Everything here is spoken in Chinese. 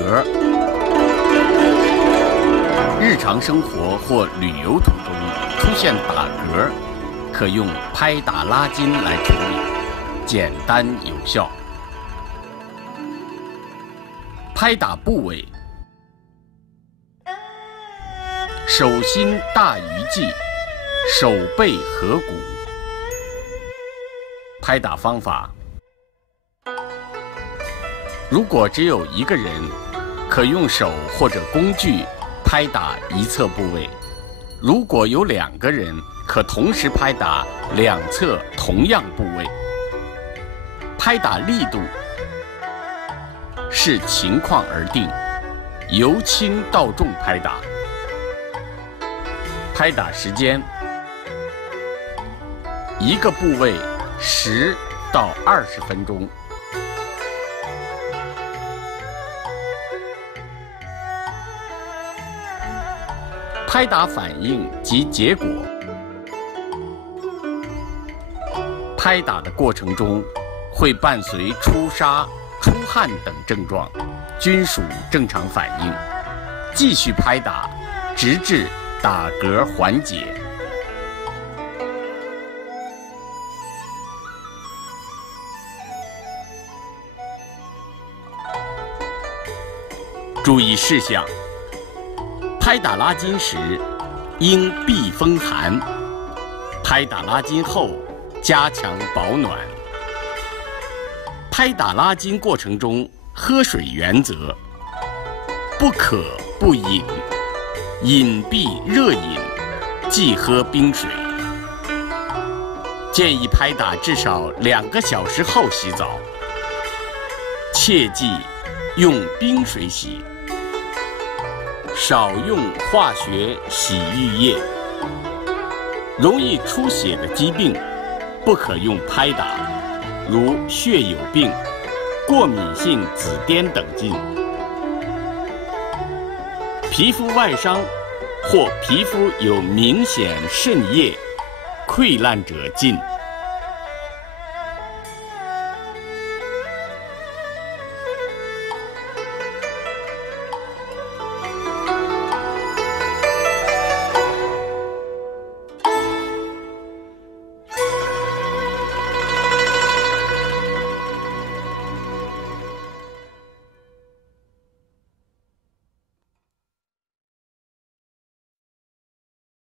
嗝。日常生活或旅游途中出现打嗝，可用拍打拉筋来处理，简单有效。拍打部位：手心大鱼际，手背合谷。拍打方法：如果只有一个人，可用手或者工具拍打一侧部位；如果有2个人，可同时拍打2侧同样部位。拍打力度视情况而定，由轻到重拍打。拍打时间：一个部位10到20分钟。拍打反应及结果：拍打的过程中会伴随出痧、出汗等症状，均属正常反应。继续拍打，直至打嗝缓解。注意事项：拍打拉筋时应避风寒，拍打拉筋后加强保暖。拍打拉筋过程中喝水原则：不可不饮，饮必热饮，忌喝冰水。建议拍打至少2个小时后洗澡，切忌用冰水洗。少用化学洗浴液。容易出血的疾病不可用拍打，如血友病、过敏性紫癜等禁。皮肤外伤或皮肤有明显渗液、溃烂者禁。